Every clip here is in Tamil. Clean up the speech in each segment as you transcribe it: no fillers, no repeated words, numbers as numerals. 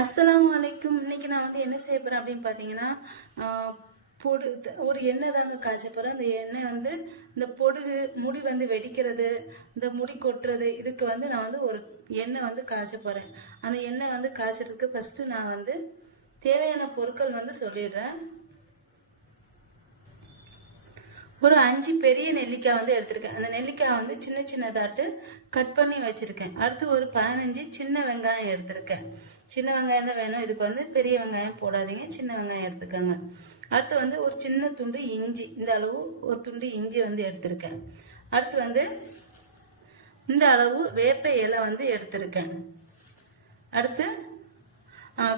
அஸ்ஸலாமு அலைக்கும். இன்னைக்கு நான் வந்து என்ன செய்ய போறேன் அப்படின்னு பார்த்தீங்கன்னா, பொடு ஒரு எண்ணெய் தாங்க காய்ச்ச போறேன். அந்த எண்ணெய் வந்து இந்த பொடுகு முடி வந்து வெடிக்கிறது, இந்த முடி கொட்டுறது, இதுக்கு வந்து நான் வந்து ஒரு எண்ணெய் வந்து காய்ச்ச போறேன். அந்த எண்ணெய் வந்து காய்ச்சறதுக்கு ஃபர்ஸ்ட் நான் வந்து தேவையான பொருட்கள் வந்து சொல்லிடுறேன். ஒரு 5 பெரிய நெல்லிக்காய் வந்து எடுத்திருக்கேன். அந்த நெல்லிக்காய் வந்து சின்ன சின்னதாட்டு கட் பண்ணி வச்சிருக்கேன். அடுத்து ஒரு 15 சின்ன வெங்காயம் எடுத்திருக்கேன். சின்ன வெங்காயம் தான் வேணும், இதுக்கு வந்து பெரிய வெங்காயம் போடாதீங்க, சின்ன வெங்காயம் எடுத்துக்கோங்க. அடுத்து வந்து ஒரு சின்ன துண்டு இஞ்சி, இந்த அளவு ஒரு துண்டு இஞ்சி வந்து எடுத்திருக்கேன். அடுத்து வந்து இந்த அளவு வேப்ப இலை வந்து எடுத்திருக்கேன். அடுத்து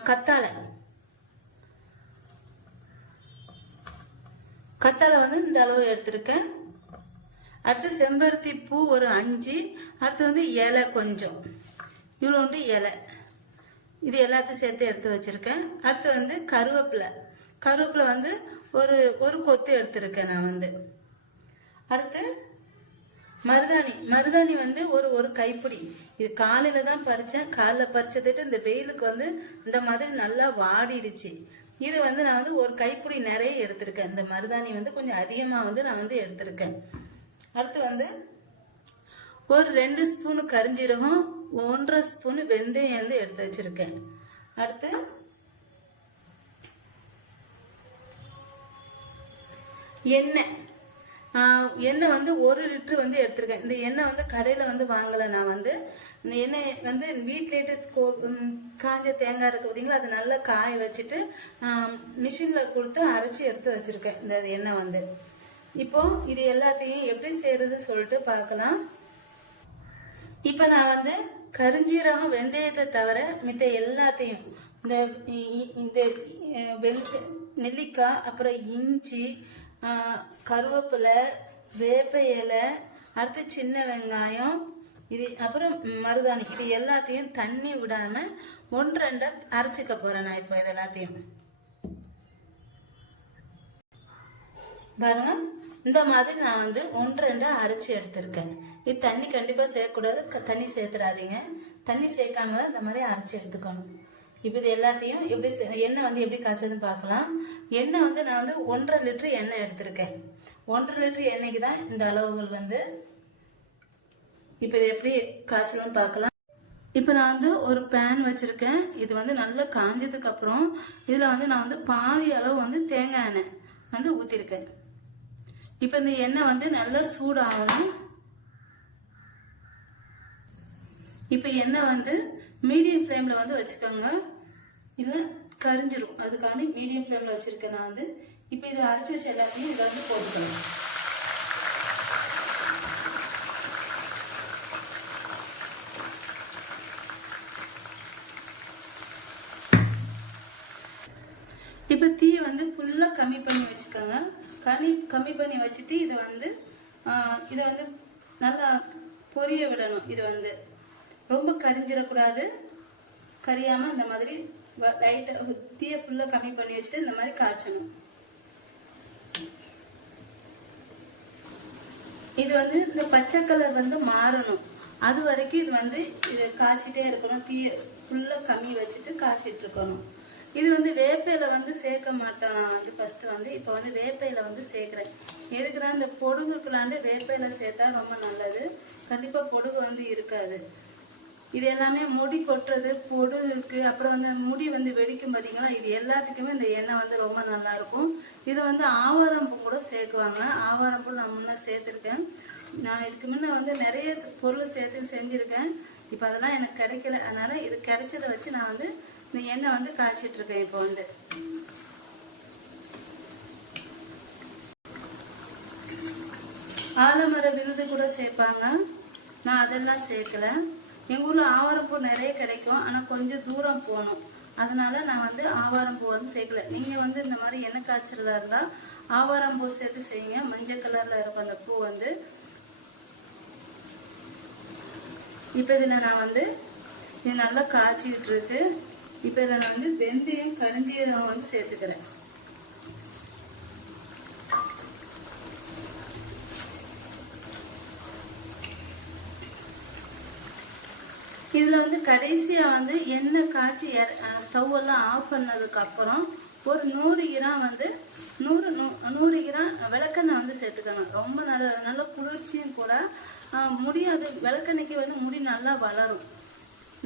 கத்தாழை வந்து இந்த அளவு எடுத்திருக்கேன். அடுத்து செம்பருத்தி பூ ஒரு 5. அடுத்து வந்து இலை கொஞ்சம், இவ்வளோண்டு இலை, இது எல்லாத்தையும் சேர்த்து எடுத்து வச்சிருக்கேன். அடுத்து வந்து கருவேப்பிலை வந்து ஒரு கொத்து எடுத்திருக்கேன் நான் வந்து. அடுத்து மருதாணி வந்து ஒரு கைப்பிடி, இது காலையில தான் பறிச்சேன். காலைல பறிச்சதுட்டு இந்த வெயிலுக்கு வந்து இந்த மாதிரி நல்லா வாடிடுச்சு. இது வந்து நான் வந்து ஒரு கைப்பிடி நிறைய எடுத்திருக்கேன். இந்த மருதாணி வந்து கொஞ்சம் அதிகமாக வந்து நான் வந்து எடுத்திருக்கேன். அடுத்து வந்து ஒரு 2 ஸ்பூனு கரிஞ்சீரகம், 1.5 ஸ்பூனு வெந்தயம் வந்து எடுத்து வச்சிருக்கேன். அடுத்து எண்ணெய் வந்து 1 லிட்டர் வந்து எடுத்திருக்கேன். இந்த எண்ணெய் வந்து கடையில் வந்து வாங்கலை. நான் வந்து இந்த எண்ணெய் வந்து வீட்டிலேட்டு காஞ்ச தேங்காய் இருக்கு பார்த்தீங்களா, அது நல்லா காய வச்சுட்டு மிஷினில் கொடுத்து அரைச்சி எடுத்து வச்சுருக்கேன் இந்த எண்ணெய் வந்து. இப்போ இது எல்லாத்தையும் எப்படி செய்யறது சொல்லிட்டு பார்க்கலாம். இப்போ நான் வந்து கரிஞ்சீரகம் வெந்தயத்தை தவிர மித்த எல்லாத்தையும் இந்த நெல்லிக்காய், அப்புறம் இஞ்சி, கருவேப்பிலை, வேப்ப இலை, அடுத்து சின்ன வெங்காயம், இது அப்புறம் மருதாணி, இது எல்லாத்தையும் தண்ணி விடாம 1-2 அரைச்சிக்க போறேன் நான். இப்போ இது எல்லாத்தையும் பாருங்க, இந்த மாதிரி நான் வந்து 1-2 அரைச்சி எடுத்திருக்கேன். இது தண்ணி கண்டிப்பா சேர்க்கக்கூடாது, தண்ணி சேர்த்துடாதீங்க. தண்ணி சேர்க்காம தான் இந்த மாதிரி அரைச்சி எடுத்துக்கணும். இப்போ இது எல்லாத்தையும் எப்படி எண்ணெய் வந்து எப்படி காய்ச்சதுன்னு பார்க்கலாம். எண்ணெய் வந்து நான் வந்து 1.5 லிட்டர் எண்ணெய் எடுத்திருக்கேன். 1.5 லிட்டர் எண்ணெய்க்கு தான் இந்த அளவுகள் வந்து. இப்போ இது எப்படி காய்ச்சலும்னு பார்க்கலாம். இப்போ நான் வந்து ஒரு பேன் வச்சிருக்கேன். இது வந்து நல்லா காஞ்சதுக்கு அப்புறம் இதில் வந்து நான் வந்து பாதி அளவு வந்து தேங்காய் எண்ணெய் வந்து ஊற்றிருக்கேன். இப்போ இந்த எண்ணெய் வந்து நல்லா சூடாகணும். இப்போ எண்ணெய் வந்து மீடியம் ஃப்ளேமில் வந்து வச்சுக்கோங்க, இல்லை கரிஞ்சிரும். அதுக்காண்டி மீடியம் ஃப்ளேமில் வச்சுருக்கேன் நான் வந்து. இப்போ இதை அரைச்சி வச்ச எல்லாத்தையும் இதை வந்து போட்டுக்கணும். இப்போ தீயை வந்து ஃபுல்லாக கம்மி பண்ணி வச்சுக்கோங்க. கம்மி பண்ணி வச்சுட்டு இதை வந்து நல்லா பொரிய விடணும். இது வந்து ரொம்ப கரிஞ்சிடக்கூடாது, கரியாமல் இந்த மாதிரி லைட்டாக தீயை ஃபுல்லாக கம்மி பண்ணி வச்சுட்டு இந்த மாதிரி காய்ச்சணும். இது வந்து இந்த பச்சை கலர் வந்து மாறணும், அது வரைக்கும் இது காய்ச்சிட்டே இருக்கணும். தீயை ஃபுல்லாக கம்மி வச்சுட்டு காய்ச்சிட்டு இருக்கணும். இது வந்து வேப்பையில வந்து சேர்க்க மாட்டேன் நான் வந்து ஃபர்ஸ்ட் வந்து. இப்போ வந்து வேப்பையில வந்து சேர்க்குறேன். எதுக்குதான் இந்த பொடுகுக்குலாண்டு வேப்பையில சேர்த்தா ரொம்ப நல்லது. கண்டிப்பாக பொடுகு வந்து இருக்காது. இது எல்லாமே முடி கொட்டுறது, பொடுகுக்கு, அப்புறம் வந்து முடி வந்து வெடிக்கும் பார்த்தீங்கன்னா, இது எல்லாத்துக்குமே இந்த எண்ணெய் வந்து ரொம்ப நல்லா இருக்கும். இது வந்து ஆவாரம்பூ கூட சேர்க்குவாங்க. ஆவாரம்பூ நான் முன்னே சேர்த்துருக்கேன். நான் இதுக்கு முன்னே வந்து நிறைய பொருள் சேர்த்து செஞ்சுருக்கேன். இப்போ அதெல்லாம் எனக்கு கிடைக்கல, அதனால இது கிடைச்சதை வச்சு நான் வந்து இந்த எண்ணெய் வந்து காய்ச்சிட்டு இருக்கேன். இப்போ வந்து ஆலமர விழுது கூட சேர்ப்பாங்க, நான் அதெல்லாம் சேர்க்கல. எங்கள் ஊரில் ஆவாரம்பூ நிறைய கிடைக்கும், ஆனால் கொஞ்சம் தூரம் போகணும். அதனால நான் வந்து ஆவாரம்பூ வந்து சேர்க்கல. நீங்கள் வந்து இந்த மாதிரி எண்ணெய் காய்ச்சறதா இருந்தால் ஆவாரம்பூ சேர்த்து செய்யுங்க. மஞ்சள் கலரில் இருக்கும் அந்த பூ வந்து. இப்போ இதில் நான் வந்து இது நல்லா காய்ச்சிக்கிட்டு இருக்கு. இப்போ இதில் நான் வந்து வெந்தயம், கருஞ்சீரகம் வந்து சேர்த்துக்கிறேன். இதில் வந்து கடைசியாக வந்து எண்ணெய் காய்ச்சி ஸ்டவ் எல்லாம் ஆஃப் பண்ணதுக்கப்புறம் ஒரு 100 கிராம் வந்து 100 கிராம் விளக்கெண்ணெய் வந்து சேர்த்துக்கணும். ரொம்ப நல்ல குளிர்ச்சியும் கூட. முடியாது விளக்கெண்ணெய்க்கு வந்து முடி நல்லா வளரும்.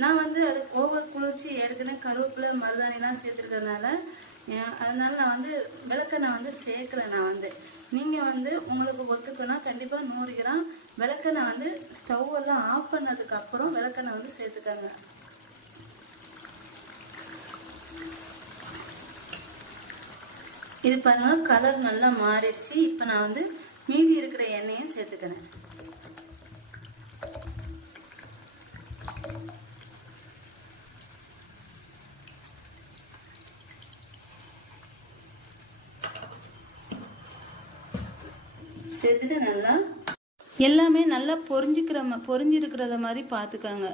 நான் வந்து அது ஓவர் குளிர்ச்சி ஏற்கனவே கருவேப்பிலை மருதாணிலாம் சேர்த்துருக்கிறதுனால அதனால நான் வந்து விளக்கெண்ணெய் வந்து சேர்க்கலை. நான் வந்து நீங்கள் வந்து உங்களுக்கு ஒத்துக்கணும் கண்டிப்பாக 100 கிராம் விளக்கெண்ணெய் வந்து ஸ்டவ் எல்லாம் ஆஃப் பண்ணதுக்கப்புறம் விளக்கெண்ணெய் வந்து சேர்த்துக்கங்க. இது பாருங்க கலர் நல்லா மாறிடுச்சு. இப்போ நான் வந்து மீதி இருக்கிற எண்ணெயும் சேர்த்துக்கிறேன். சேர்த்துட்டு நல்லா எல்லாமே நல்லா பொரிஞ்சிருக்கிறத மாதிரி பார்த்துக்கோங்க.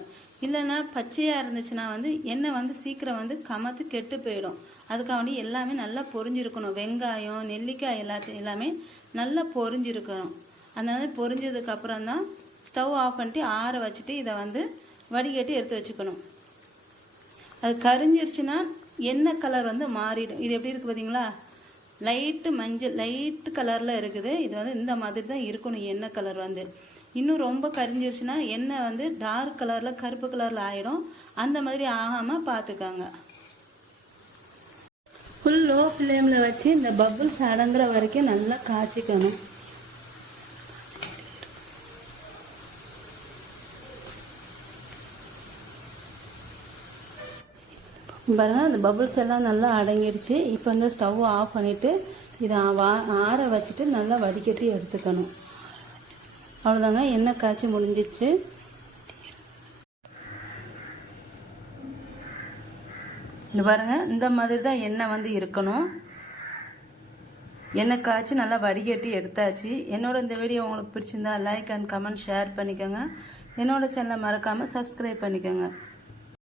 இல்லைன்னா பச்சையாக இருந்துச்சுன்னா வந்து எண்ணெய் வந்து சீக்கிரம் வந்து கமத்து கெட்டு போயிடும். அதுக்காண்டி எல்லாமே நல்லா பொரிஞ்சிருக்கணும். வெங்காயம் நெல்லிக்காய் எல்லாமே நல்லா பொரிஞ்சிருக்கணும். அதனால பொரிஞ்சதுக்கப்புறம் தான் ஸ்டவ் ஆஃப் பண்ணிட்டு ஆற வச்சுட்டு இதை வந்து வடிகட்டி எடுத்து வச்சுக்கணும். அது கரிஞ்சிருச்சுன்னா எண்ணெய் கலர் வந்து மாறிடும். இது எப்படி இருக்குது பார்த்தீங்களா? லைட்டு மஞ்சள் லைட்டு கலரில் இருக்குது. இது வந்து இந்த மாதிரி தான் இருக்கணும் எண்ணெய் கலர் வந்து. இன்னும் ரொம்ப கரிஞ்சிருச்சுன்னா எண்ணெய் வந்து டார்க் கலரில் கருப்பு கலரில் ஆகிடும். அந்த மாதிரி ஆகாமல் பார்த்துக்காங்க. ஃபுல் லோ ஃப்ளேமில் வச்சு இந்த பபுள்ஸ் அடங்குற வரைக்கும் நல்லா காய்ச்சிக்கணும். பாருங்கள் அந்த பபுள்ஸ் எல்லாம் நல்லா அடங்கிடுச்சு. இப்போ வந்து ஸ்டவ் ஆஃப் பண்ணிவிட்டு இதை ஆற வச்சுட்டு நல்லா வடிகட்டி எடுத்துக்கணும். அவ்வளோதாங்க, எண்ணெய் காய்ச்சி முடிஞ்சிச்சு. இது பாருங்கள் இந்த மாதிரி தான் எண்ணெய் வந்து இருக்கணும். எண்ணெய் காய்ச்சி நல்லா வடிகட்டி எடுத்தாச்சு. என்னோட இந்த வீடியோ உங்களுக்கு பிடிச்சிருந்தா லைக் அண்ட் கமெண்ட் ஷேர் பண்ணிக்கோங்க. என்னோட சேனலை மறக்காமல் சப்ஸ்கிரைப் பண்ணிக்கோங்க.